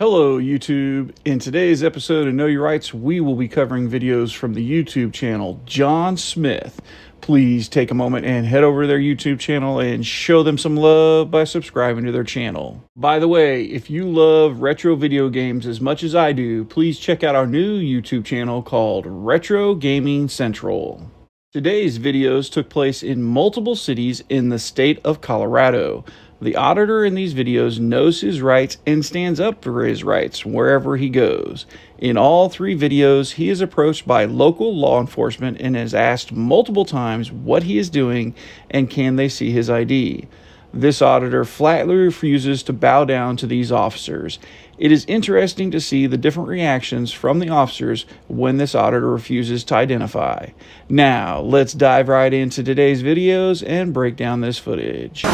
Hello YouTube. In today's episode of Know Your Rights, we will be covering videos from the YouTube channel John Smith. Please take a moment and head over to their YouTube channel and show them some love by subscribing to their channel. By the way, if you love retro video games as much as I do, please check out our new YouTube channel called Retro Gaming Central. Today's videos took place in multiple cities in the state of Colorado. The auditor in these videos knows his rights and stands up for his rights wherever he goes. In all three videos, he is approached by local law enforcement and is asked multiple times what he is doing and can they see his ID. This auditor flatly refuses to bow down to these officers. It is interesting to see the different reactions from the officers when this auditor refuses to identify. Now, let's dive right into today's videos and break down this footage.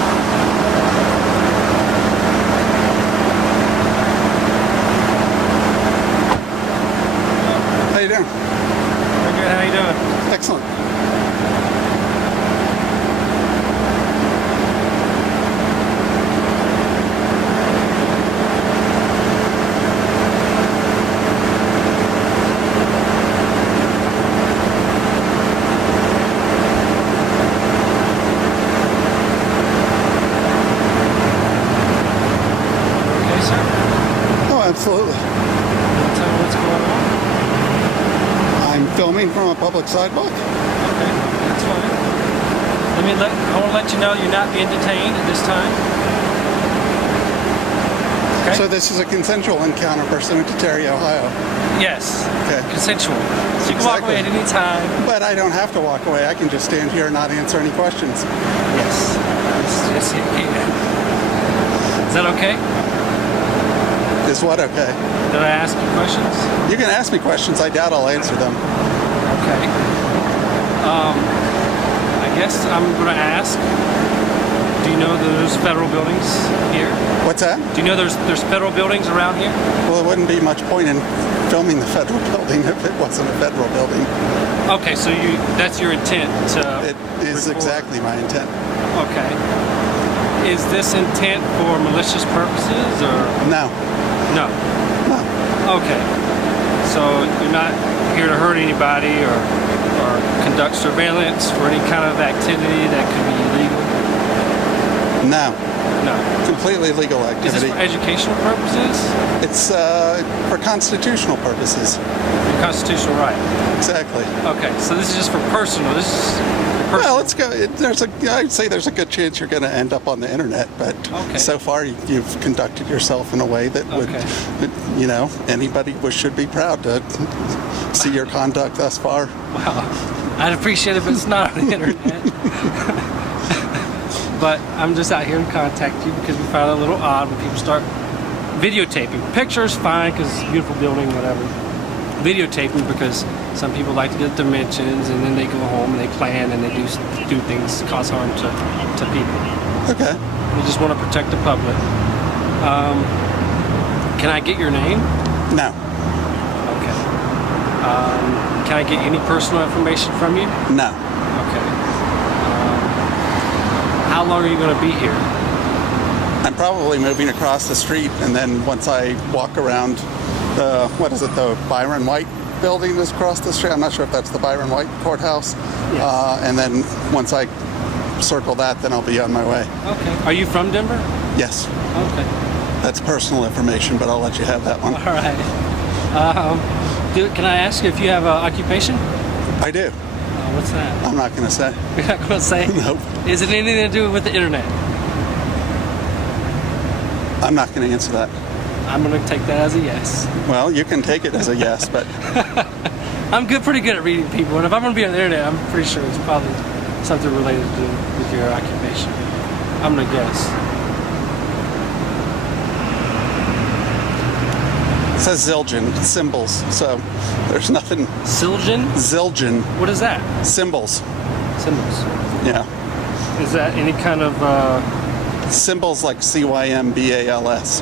How you doing? Very good. How you doing? Excellent. Okay, sir. Oh, absolutely. Tell me what's going on. I'm filming from a public sidewalk. Okay, that's fine. I want to let you know you're not being detained at this time. Okay. So this is a consensual encounter pursuant to Terry, Ohio. Yes. Okay. Consensual. So you can walk away at any time. But I don't have to walk away. I can just stand here and not answer any questions. Yes. Yes, you can. Is that okay? Is what okay? Did I ask you questions? You can ask me questions. I doubt I'll answer them. Okay. I guess I'm going to ask. Do you know there's federal buildings here? What's that? Do you know there's federal buildings around here? Well, it wouldn't be much point in filming the federal building if it wasn't a federal building. Okay, so that's your intent to It is record. exactly my intent. Okay. Is this intent for malicious purposes or No. no? No. Okay. So you're not here to hurt anybody or conduct surveillance for any kind of activity that could be illegal? No. No. Completely legal Is this activity. for educational purposes? It's for constitutional purposes. Your constitutional right. Exactly. Okay. So this is just for personal. This is personal. Well, let's go. I'd say there's a good chance you're going to end up on the internet, but Okay. so far you've conducted yourself in a way that would, anybody should be proud to see your conduct thus far. Wow. I'd appreciate it, but it's not on the internet. But I'm just out here to contact you because we find it a little odd when people start videotaping. Pictures, fine, because it's a beautiful building, whatever. Videotaping because some people like to get dimensions and then they go home and they plan and they do things that cause harm to people. Okay. We just want to protect the public. Can I get your name? No. Okay. Can I get any personal information from you? No. Okay. How long are you going to be here? I'm probably moving across the street, and then once I walk around the Byron White building is across the street. I'm not sure if that's the Byron White courthouse. Yes. And then once I circle that, then I'll be on my way. Okay. Are you from Denver? Yes. Okay. That's personal information, but I'll let you have that one. All right. Can I ask you if you have an occupation? I do. What's that? I'm not going to say. You're not going to say? Nope. Is it anything to do with the internet? I'm not going to answer that. I'm going to take that as a yes. Well, you can take it as a yes, but I'm pretty good at reading people, and if I'm going to be on the internet, I'm pretty sure it's probably something related to with your occupation. I'm going to guess. it says Zildjian, symbols, so there's nothing. Zildjian? Zildjian, What is that? symbols. Symbols. Yeah. Is that any kind of, Symbols like CYMBALS,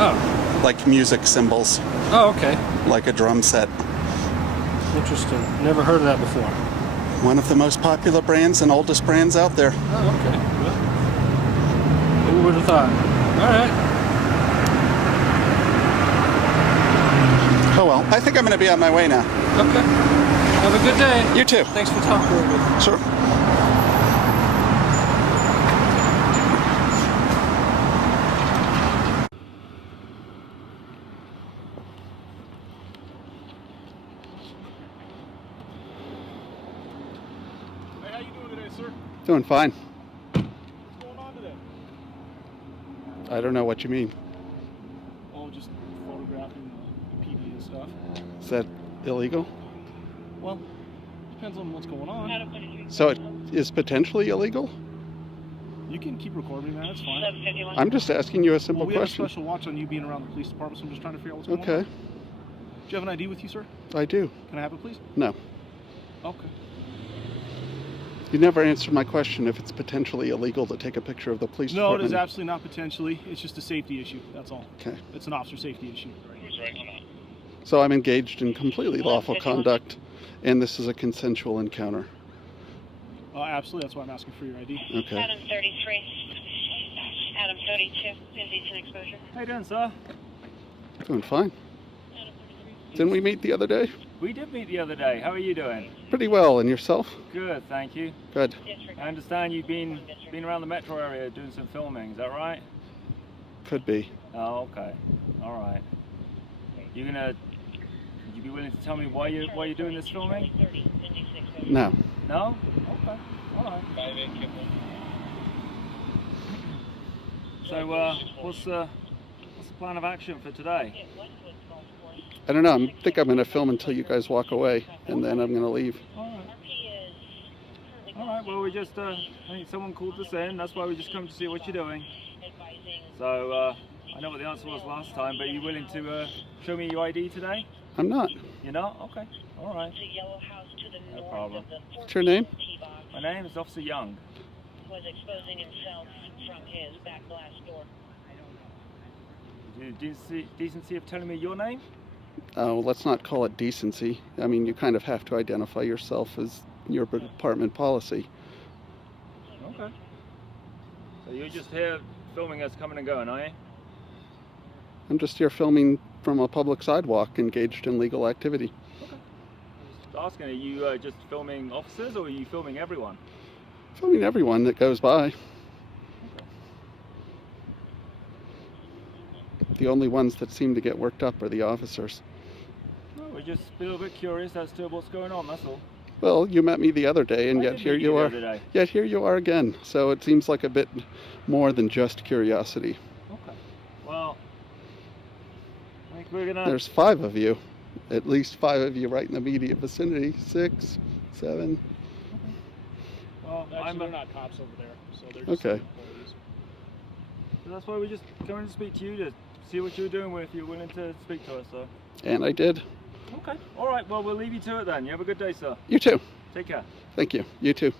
oh. like music symbols, Oh, okay. like a drum set. Interesting. Never heard of that before. One of the most popular brands and oldest brands out there. Oh, okay. Well, who would have thought? All right. I think I'm going to be on my way now. Okay. Have a good day. You too. Thanks for talking with me. Sure. Hey, how you doing today, sir? Doing fine. What's going on today? I don't know what you mean. Oh, just photographing the PD and stuff. Is that illegal? Well, depends on what's going on. So it is potentially illegal? You can keep recording that, it's fine. I'm just asking you a simple Well, we have a question. special watch on you being around the police department, so I'm just trying to figure out what's going on. Okay, Do you have an ID with you, sir? I do. Can I have it, please? No. Okay. You never answered my question if it's potentially illegal to take a picture of the police No, it department. is absolutely not potentially. It's just a safety issue, that's all. Okay. It's an officer safety issue. So I'm engaged in completely lawful conduct, and this is a consensual encounter. Absolutely, that's why I'm asking for your ID. Okay. Adam 33. Adam 32. Indecent exposure. How you doing, sir? Doing fine. Didn't we meet the other day? We did meet the other day. How are you doing? Pretty well, and yourself? Good, thank you. Good. I understand you've been around the metro area doing some filming. Is that right? Could be. Oh, okay. All right. Would you be willing to tell me why you're doing this filming? No. No? Okay. All right. So, what's the plan of action for today? I don't know. I think I'm going to film until you guys walk away, and then I'm going to leave. All right. All right. Well, we just I think someone called us in. That's why we just come to see what you're doing. So I know what the answer was last time, but are you willing to show me your ID today? I'm not. You're not? Okay. All right. No problem. What's your name? My name is Officer Young. Was exposing himself from his back glass door. Would you decency of telling me your name? Let's not call it decency. I mean, you kind of have to identify yourself as your department policy. Okay. So you're just here filming us coming and going, are you? I'm just here filming from a public sidewalk, engaged in legal activity. Just asking, are you just filming officers or are you filming everyone? Filming everyone that goes by. The only ones that seem to get worked up are the officers. No, we're just a little bit curious as to what's going on, that's all. Well, you met me the other day, and I yet did here meet you the are. other day. Yet here you are again. So it seems like a bit more than just curiosity. Okay. Well, I think we're gonna... There's 5 of you. At least 5 of you right in the immediate vicinity. 6, 7. Well, Actually, they're not cops over there, so they're just Okay. employees. So that's why we're just coming to speak to you to see what you're doing if you're willing to speak to us, so. And I did. Okay. All right. Well, we'll leave you to it then. You have a good day, sir. You too. Take care. Thank you. You too.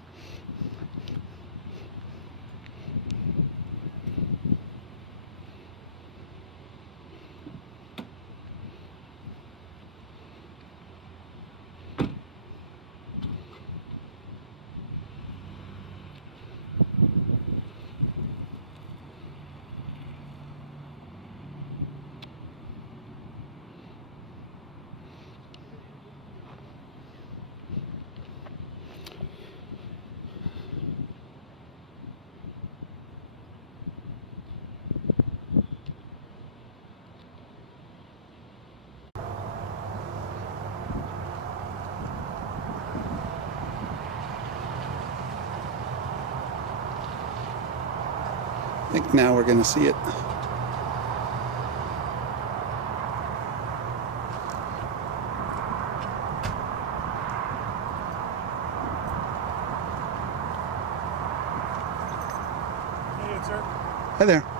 I think now we're going to see it. Hey, sir. Hi there. How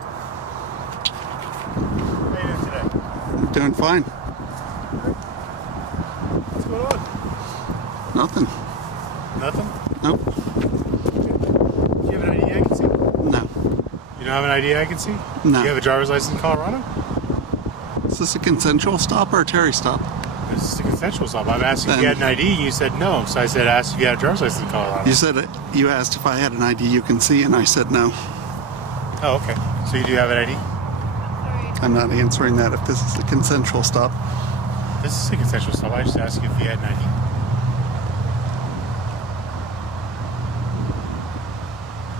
you doing today? Doing fine. What's going on? Nothing. Nothing? Nope. Do you have an ID I can see? No. You don't have an ID I can see? No. Do you have a driver's license in Colorado? Is this a consensual stop or a Terry stop? This is a consensual stop. I'm asking if you had an ID, and you said no. So I said, ask if you had a driver's license in Colorado. You said you asked if I had an ID you can see, and I said no. Oh, okay. So you do have an ID? I'm not answering that if this is a consensual stop. This is a consensual stop. I just asked you if you had an ID.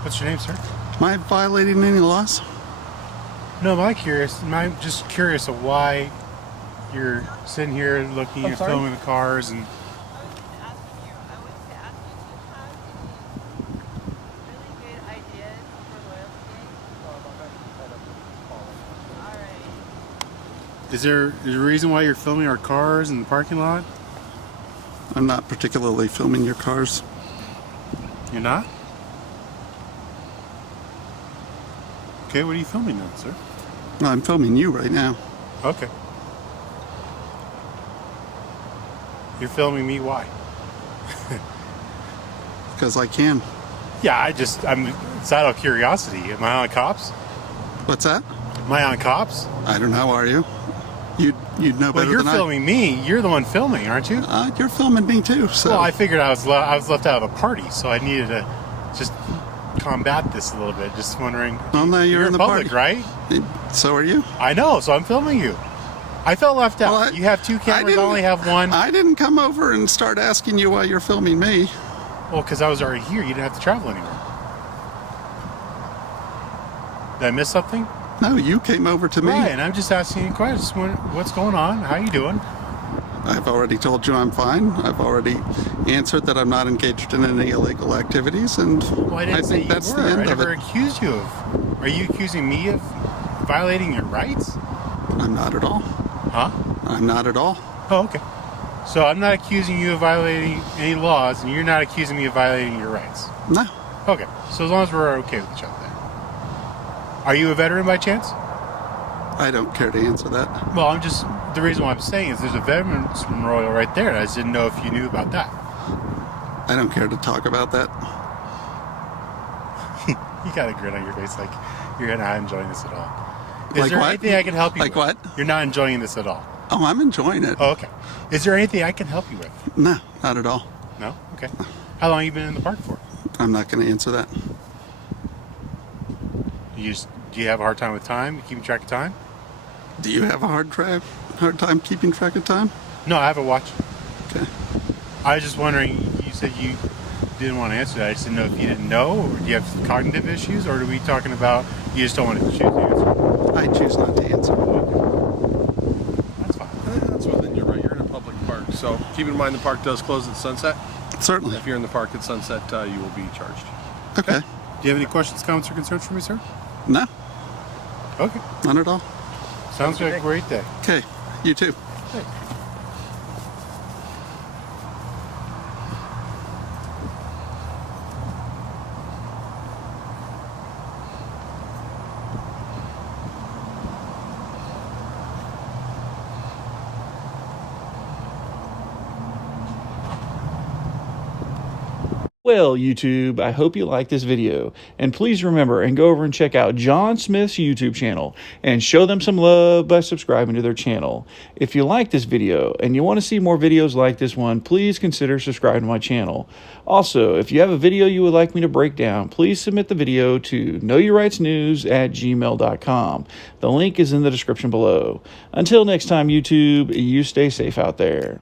What's your name, sir? Am I violating any laws? No, I'm just curious of why you're sitting here looking and filming the cars and. Is there a reason why you're filming our cars in the parking lot? I'm not particularly filming your cars. You're not? Okay, what are you filming then, sir? No, I'm filming you right now. Okay. You're filming me, why? Because I can. Yeah, it's out of curiosity. Am I on cops? What's that? Am I on cops? I don't know, are you? You'd know better Well, you're than filming me. You're the one filming, aren't you? You're filming me too, so... Well, I figured I was left out of the party, so I needed to just combat this a little bit. Just wondering. Well, now you're in the public, party. right? So are you? I know, so I'm filming you. I felt left out. Well, You have two cameras, I only have one. I didn't come over and start asking you why you're filming me. Well, because I was already here. You didn't have to travel anywhere. Did I miss something? No, you came over to me. Right, and I'm just asking you questions. What's going on? How you doing? I've already told you I'm fine. I've already answered that I'm not engaged in any illegal activities, and Well, I didn't say think you that's were. the end I of never it. accused you of. Are you accusing me of violating your rights? I'm not at all. Huh? I'm not at all. Oh, okay. So I'm not accusing you of violating any laws, and you're not accusing me of violating your rights. No. Okay. So as long as we're okay with each other. Are you a veteran by chance? I don't care to answer that. Well, the reason why I'm saying is there's a veterans memorial right there, and I just didn't know if you knew about that. I don't care to talk about that. You got a grin on your face like you're not enjoying this at all. Is Like there what? anything I can help you Like with? what? You're not enjoying this at all. Oh, I'm enjoying it. Oh, okay. Is there anything I can help you with? No, not at all. No? Okay. How long have you been in the park for? I'm not going to answer that. Do you have a hard time with time? Keeping track of time? Do you have a hard time keeping track of time? No, I have a watch. Okay. I was just wondering, you said you didn't want to answer that. I just didn't know if you didn't know, or do you have cognitive issues, or are we talking about you just don't want to choose the answer? I choose not to answer. That's fine. That's within your right. You're in a public park, so keep in mind the park does close at sunset. Certainly. If you're in the park at sunset, you will be charged. Okay. Do you have any questions, comments, or concerns for me, sir? No, Okay. none at all. Sounds like a great day. Okay. You too. Well, YouTube, I hope you liked this video. And please remember and go over and check out John Smith's YouTube channel and show them some love by subscribing to their channel. If you like this video and you want to see more videos like this one, please consider subscribing to my channel. Also, if you have a video you would like me to break down, please submit the video to knowyourrightsnews@gmail.com. The link is in the description below. Until next time, YouTube, you stay safe out there.